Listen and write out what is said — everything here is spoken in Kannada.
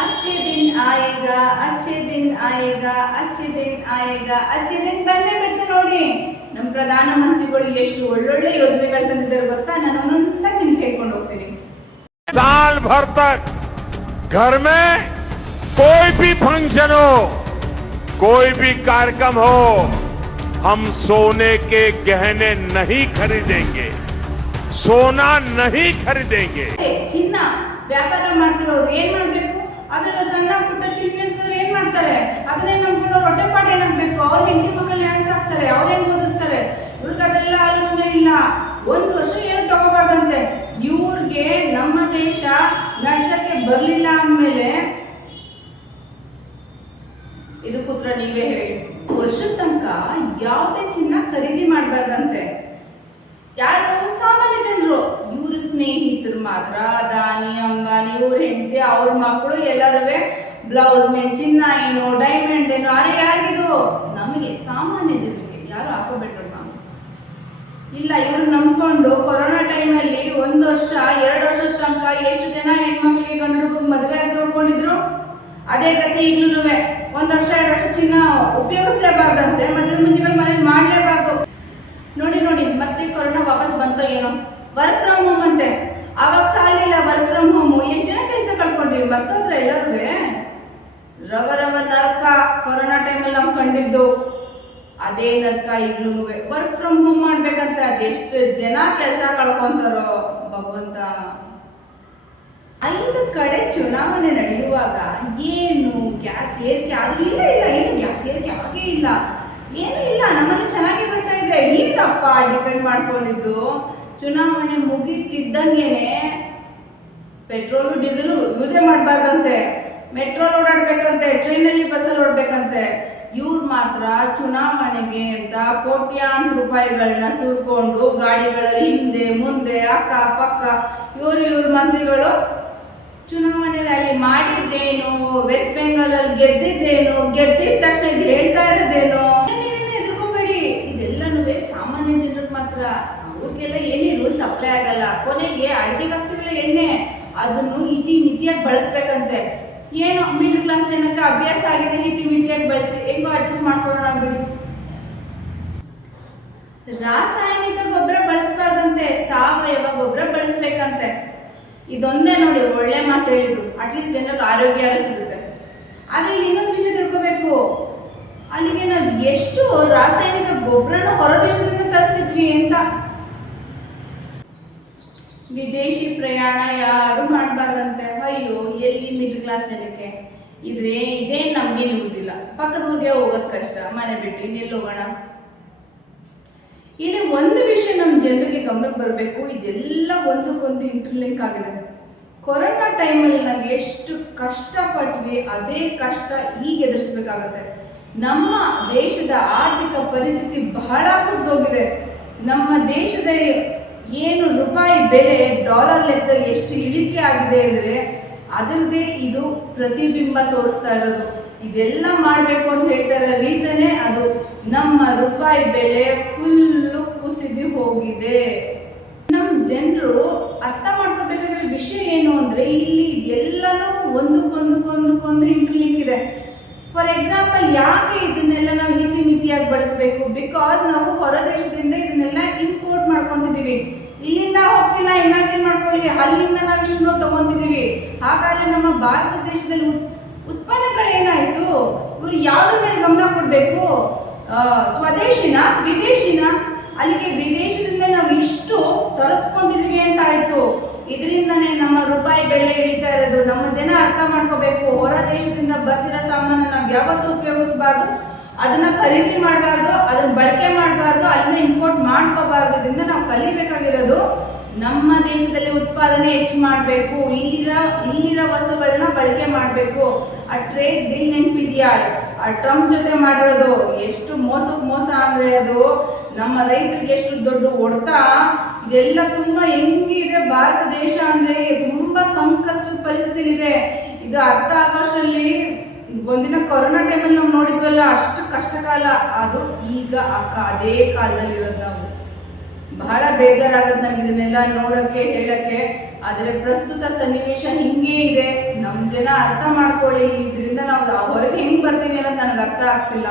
अच्छे दिन आएगा अच्छे दिन आएगा अच्छे दिन आएगा अच्छे दिन ಬಂದೇ ಬಿಡ್ತು ನೋಡಿ. ನಮ್ಮ ಪ್ರಧಾನ ಮಂತ್ರಿಗಳು ಎಷ್ಟು ಒಳ್ಳೊಳ್ಳೆ ಯೋಜನೆಗಳು ತಂದಿದ್ದಾರೆ ಗೊತ್ತಾ? ನಾನು ಒಂದೊಂದಾಗಿ ನಿಮ್ಗೆ ಹೇಳ್ಕೊಂಡು ಹೋಗ್ತೀನಿ. साल भर तक घर में कोई भी फंक्शन हो, कोई भी कार्यक्रम हो, हम सोने के गहने नहीं खरीदेंगे, सोना नहीं खरीदेंगे. ಚಿನ್ನ ವ್ಯಾಪಾರ ಮಾಡ್ತಿರೋರು ಏನ್ ಮಾಡ್ಬೇಕು? ಅದ್ರಲ್ಲೂ ಸಣ್ಣ ಪುಟ್ಟ ಚಿನ್ನದವ್ರು ಏನ್ ಮಾಡ್ತಾರೆ? ಅದನ್ನೇ ನಂಬ್ಕೊಂಡು ಹೊಟ್ಟೆಪಾಡು ಏನಾಗ್ಬೇಕು? ಅವ್ರ ಹೆಂಡತಿ ಮಕ್ಕಳನ್ನ ಹಾಕ್ತಾರೆ, ಅವ್ರ ಹೆಂಗ್ ಓದಿಸ್ತಾರೆ? ಇವ್ರಿಗೆ ಅದೆಲ್ಲ ಆಲೋಚನೆ ಇಲ್ಲ. ಒಂದು ವರ್ಷ ಏನು ತಗೋಬಾರ್ದಂತೆ. ಇವ್ರಿಗೆ ನಮ್ಮ ದೇಶ ನಡ್ಸಕ್ಕೆ ಬರ್ಲಿಲ್ಲ ಅಂದ್ಮೇಲೆ ಇದು ಕೂತ್ರ ನೀವೇ ಹೇಳಿ. ವರ್ಷದ ತನಕ ಯಾವುದೇ ಚಿನ್ನ ಖರೀದಿ ಮಾಡಬಾರ್ದಂತೆ. ಯಾರು? ಸಾಮಾನ್ಯ ಜನರು. ಇವ್ರ ಸ್ನೇಹಿತರು ಮಾತ್ರ ಅದಾನಿ ಅಂಬಾನಿ ಇವ್ರ ಹೆಂಡತಿ ಅವ್ರ ಮಕ್ಕಳು ಎಲ್ಲರೂ ಬ್ಲೌಸ್ ಮೇಲೆ ಚಿನ್ನ ಏನೋ ಡೈಮಂಡ್ ಏನೋ ಅರೆ ಯಾರಿಗಿದು? ನಮಗೆ ಸಾಮಾನ್ಯ ಜನರಿಗೆ ಯಾರು ಹಾಕೋಬೇಡ್ರು ನಾವು. ಇಲ್ಲ, ಇವ್ರು ನಂಬ್ಕೊಂಡು ಕೊರೋನಾ ಟೈಮಲ್ಲಿ 1 ವರ್ಷ 2 ವರ್ಷದ ತನಕ ಎಷ್ಟು ಜನ ಹೆಣ್ಮಕ್ಳಿಗೆ ಗಂಡು ಹುಡುಗರು ಮದುವೆ ಆಗಿ ನೋಡ್ಕೊಂಡಿದ್ರು. ಅದೇ ಗತಿ ಈಗ್ಲೂ 1 ವರ್ಷ 2 ವರ್ಷ ಚಿನ್ನ ಉಪಯೋಗಿಸಲೇಬಾರ್ದಂತೆ. ಮದುವೆ ಮುಂಚೆಗಳು ಮನೇಲಿ ಮಾಡ್ಲೇಬಾರ್ದು. ನೋಡಿ ನೋಡಿ ಮತ್ತೆ ಕೊರೋನಾ ವಾಪಸ್ ಬಂತೋ ಏನೋ. ವರ್ಕ್ ಫ್ರಮ್ ಹೋಮ್ ಅಂತೆ. ಅವಾಗ ಸಾಲಿಲ್ಲ ವರ್ಕ್ ಫ್ರಮ್ ಹೋಮ್. ಎಷ್ಟು ಜನ ಕೆಲಸ ಕಳ್ಕೊಂಡ್ರಿ? ಮರ್ತೋದ್ರ ಎಲ್ಲರೂ. ರವ ನರಕ ಕೊರೋನಾ ಟೈಮಲ್ಲಿ ನಾವು ಕಂಡಿದ್ದು ಅದೇ ನರಕ ಈಗ್ಲೂ. ವರ್ಕ್ ಫ್ರಮ್ ಹೋಮ್ ಮಾಡ್ಬೇಕಂತ ಅದೆಷ್ಟು ಜನ ಕೆಲಸ ಕಳ್ಕೊಂತಾರೋ ಭಗವಂತ. 5 ಕಡೆ ಚುನಾವಣೆ ನಡೆಯುವಾಗ ಏನು ಗ್ಯಾಸ್ ಏರಿಕೆ ಆದ್ರೂ ಇಲ್ಲ ಇಲ್ಲ, ಏನು ಗ್ಯಾಸ್ ಏರಿಕೆ ಆಗೇ ಇಲ್ಲ, ಏನು ಇಲ್ಲ. ನಮ್ಮಲ್ಲಿ ಚೆನ್ನಾಗಿ ಬರ್ತಾ ಇದ್ರೆ ಏನಪ್ಪ ಡಿಪೆಂಡ್ ಮಾಡ್ಕೊಂಡಿದ್ದು? ಚುನಾವಣೆ ಮುಗಿತಿದ್ದಂಗೆನೆ ಪೆಟ್ರೋಲು ಡೀಸೆಲ್ ಯೂಸೇ ಮಾಡಬಾರ್ದಂತೆ. ಮೆಟ್ರೋಲ್ ಓಡಾಡ್ಬೇಕಂತೆ, ಟ್ರೈನಲ್ಲಿ ಬಸ್ಸಲ್ಲಿ ಓಡಬೇಕಂತೆ. ಇವ್ರು ಮಾತ್ರ ಚುನಾವಣೆಗೆ ಅಂತ ಕೋಟ್ಯಾಂತರ ರೂಪಾಯಿಗಳನ್ನ ಸುರ್ಕೊಂಡು ಗಾಡಿಗಳಲ್ಲಿ ಹಿಂದೆ ಮುಂದೆ ಅಕ್ಕ ಪಕ್ಕ ಇವ್ರ ಮಂತ್ರಿಗಳು ಚುನಾವಣೆ ರ್ಯಾಲಿ ಮಾಡಿದ್ದೇನು, ವೆಸ್ಟ್ ಬೆಂಗಾಲ್ ಅಲ್ಲಿ ಗೆದ್ದಿದ್ದೇನು, ಗೆದ್ದಿದ ತಕ್ಷಣ ಇದು ಹೇಳ್ತಾ ಇರೋದೇನು? ನೀವೇನು ಎದುರ್ಕೋಬೇಡಿ. ಇದೆಲ್ಲನೂ ಸಾಮಾನ್ಯ ಜನರಿಗೆ ಮಾತ್ರ. ಅವ್ರಿಗೆಲ್ಲ ಏನೇ ರೂಲ್ಸ್ ಅಪ್ಲೈ ಆಗಲ್ಲ. ಕೊನೆಗೆ ಅಡುಗೆಗೆ ಹಾಕ್ತಿರಲ್ಲ ಎಣ್ಣೆ, ಅದನ್ನು ಇತಿ ಮಿತಿಯಾಗಿ ಬಳಸ್ಬೇಕಂತೆ. ಏನೋ ಮಿಡ್ಲ್ ಕ್ಲಾಸ್ ಜನಕ್ಕೆ ಅಭ್ಯಾಸ ಆಗಿದೆ ಇತಿ ಮಿತಿಯಾಗಿ ಬಳಸಿ, ಹೆಂಗೋ ಅಡ್ಜಸ್ಟ್ ಮಾಡ್ಕೊಳ್ಳೋಣ ಬಿಡಿ. ರಾಸಾಯನಿಕ ಗೊಬ್ಬರ ಬಳಸಬಾರ್ದಂತೆ, ಸಾವಯವ ಗೊಬ್ಬರ ಬಳಸ್ಬೇಕಂತೆ. ಇದೊಂದೇ ನೋಡಿ ಒಳ್ಳೆ ಮಾತು ಹೇಳಿದ್ದು. ಅಟ್ಲೀಸ್ಟ್ ಜನರಿಗೆ ಆರೋಗ್ಯ ಸಿಗುತ್ತೆ. ಆದ್ರೆ ಇಲ್ಲಿ ಇನ್ನೊಂದು ವಿಷಯ ತಿಳ್ಕೋಬೇಕು. ಅಲ್ಲಿಗೆ ನಾವು ಎಷ್ಟು ರಾಸಾಯನಿಕ ಗೊಬ್ಬರನ ಹೊರ ದೇಶದಿಂದ ತರಿಸ್ತಿದ್ವಿ ಅಂತ. ವಿದೇಶಿ ಪ್ರಯಾಣ ಯಾರು ಮಾಡಬಾರ್ದಂತೆ. ಅಯ್ಯೋ, ಎಲ್ಲಿ ಮಿಡ್ಲ್ ಕ್ಲಾಸ್ ಜನಕ್ಕೆ ಇದೇ ನಮ್ಗೆ ನ್ಯೂಸ್ ಇಲ್ಲ. ಪಕ್ಕದ ಊರಿಗೆ ಹೋಗೋದು ಕಷ್ಟ, ಮನೆ ಬಿಟ್ಟು ಇನ್ನೆಲ್ಲಿ ಹೋಗೋಣ? ಇಲ್ಲಿ ಒಂದು ವಿಷಯ ನಮ್ಮ ಜನರಿಗೆ ಗಮನಕ್ಕೆ ಬರಬೇಕು. ಇದೆಲ್ಲ ಒಂದಕ್ಕೊಂದು ಇಂಟರ್ಲಿಂಕ್ ಆಗಿದೆ. ಕೊರೋನಾ ಟೈಮಲ್ಲಿ ನಾವು ಎಷ್ಟು ಕಷ್ಟಪಟ್ವಿ ಅದೇ ಕಷ್ಟ ಈಗ ಎದುರಿಸ್ಬೇಕಾಗತ್ತೆ. ನಮ್ಮ ದೇಶದ ಆರ್ಥಿಕ ಪರಿಸ್ಥಿತಿ ಬಹಳ ಕುಸಿದೋಗಿದೆ. ನಮ್ಮ ದೇಶದ ಏನು ರೂಪಾಯಿ ಬೆಲೆ ಡಾಲರ್ ಲೆಕ್ಕದಲ್ಲಿ ಎಷ್ಟು ಇಳಿಕೆ ಆಗಿದೆ ಅಂದರೆ ಅದರದೇ ಇದು ಪ್ರತಿಬಿಂಬ ತೋರಿಸ್ತಾ ಇರೋದು. ಇದೆಲ್ಲ ಮಾಡಬೇಕು ಅಂತ ಹೇಳ್ತಾ ಇರೋ ರೀಸನ್ನೇ ಅದು. ನಮ್ಮ ರೂಪಾಯಿ ಬೆಲೆ ಫುಲ್ಲು ಕುಸಿದು ಹೋಗಿದೆ. ನಮ್ಮ ಜನರು ಅರ್ಥ ಮಾಡ್ಕೋಬೇಕಾಗಿರೋ ವಿಷಯ ಏನು ಅಂದರೆ ಇಲ್ಲಿ ಎಲ್ಲನೂ ಒಂದಕ್ಕೊಂದು ಇಂಟರ್ಲಿಂಕ್ ಇದೆ. ಫಾರ್ ಎಕ್ಸಾಂಪಲ್, ಯಾಕೆ ಇದನ್ನೆಲ್ಲ ನಾವು ಹಿತಿ ಮಿತಿಯಾಗಿ ಬಳಸಬೇಕು? ಬಿಕಾಸ್ ನಾವು ಹೊರ ದೇಶದಿಂದ ಇದನ್ನೆಲ್ಲ ಇಂಪೋರ್ಟ್ ಮಾಡ್ಕೊಂತಿದ್ದೀವಿ. ಇಲ್ಲಿಂದ ಹೋಗ್ತಿಲ್ಲ, ಇಮ್ಯಾಜಿನ್ ಮಾಡ್ಕೊಳ್ಳಿ, ಅಲ್ಲಿಂದ ನಾವು ಇಷ್ಟು ತಗೊಂತಿದ್ದೀವಿ. ಹಾಗಾದ್ರೆ ನಮ್ಮ ಭಾರತ ದೇಶದಲ್ಲಿ ಉತ್ಪನ್ನಗಳೇನಾಯ್ತು? ಇವರು ಯಾವ್ದ್ರ ಮೇಲೆ ಗಮನ ಕೊಡಬೇಕು? ಸ್ವದೇಶಿನ ವಿದೇಶಿನ? ಅಲ್ಲಿಗೆ ವಿದೇಶದಿಂದ ನಾವು ಇಷ್ಟು ತರಿಸ್ಕೊಂಡಿದೀವಿ ಅಂತ ಆಯ್ತು. ಇದರಿಂದನೇ ನಮ್ಮ ರೂಪಾಯಿ ಬೆಲೆ ಇಳಿತಾ ಇರೋದು. ನಮ್ಮ ಜನ ಅರ್ಥ ಮಾಡ್ಕೋಬೇಕು. ಹೊರ ದೇಶದಿಂದ ಬರ್ತಿರೋ ಸಾಮಾನು ನಾವು ಯಾವತ್ತೂ ಉಪಯೋಗಿಸಬಾರ್ದು, ಅದನ್ನ ಖರೀದಿ ಮಾಡಬಾರ್ದು, ಅದನ್ನ ಬಳಕೆ ಮಾಡಬಾರ್ದು, ಅಲ್ಲಿಂದ ಇಂಪೋರ್ಟ್ ಮಾಡ್ಕೋಬಾರ್ದು. ಇದರಿಂದ ನಾವು ಕಲಿಬೇಕಾಗಿರೋದು ನಮ್ಮ ದೇಶದಲ್ಲಿ ಉತ್ಪಾದನೆ ಹೆಚ್ಚು ಮಾಡಬೇಕು, ಇಲ್ಲಿರೋ ವಸ್ತುಗಳನ್ನ ಬಳಕೆ ಮಾಡಬೇಕು. ಆ ಟ್ರೇಡ್ ಡೀಲ್ ನೆನಪಿದೆಯಾ? ಆ ಟ್ರಂಪ್ ಜೊತೆ ಮಾಡಿರೋದು ಎಷ್ಟು ಮೋಸ ಅಂದ್ರೆ ಅದು ನಮ್ಮ ರೈತರಿಗೆ ಎಷ್ಟು ದೊಡ್ಡ ಹೊಡೆತ. ಇದೆಲ್ಲ ತುಂಬಾ ಹೆಂಗಿದೆ ಭಾರತ ದೇಶ ಅಂದ್ರೆ ತುಂಬಾ ಸಂಕಷ್ಟದ ಪರಿಸ್ಥಿತಿಲಿದೆ. ಇದು ಅರ್ಥ ಆಗೋಷ್ಟರಲ್ಲಿ ಒಂದಿನ ಕೊರೋನಾ ಟೈಮಲ್ಲಿ ನಾವು ನೋಡಿದ್ವಲ್ಲ, ಅಷ್ಟು ಕಷ್ಟಕಾಲ ಅದು ಈಗ ಅದೇ ಕಾಲದಲ್ಲಿ ಇರೋದು. ನಾವು ಬಹಳ ಬೇಜಾರಾಗತ್ತೆ ನನಗೆ ಇದನ್ನೆಲ್ಲ ನೋಡಕ್ಕೆ ಹೇಳಕ್ಕೆ. ಆದರೆ ಪ್ರಸ್ತುತ ಸನ್ನಿವೇಶ ಹಿಂಗೇ ಇದೆ. ನಮ್ಮ ಜನ ಅರ್ಥ ಮಾಡ್ಕೊಳ್ಳಿ, ಇದರಿಂದ ನಾವು ಹೊರಗೆ ಹೆಂಗ್ ಬರ್ತೀವಿ ಅನ್ನೋದು ನನಗೆ ಅರ್ಥ ಆಗ್ತಿಲ್ಲ.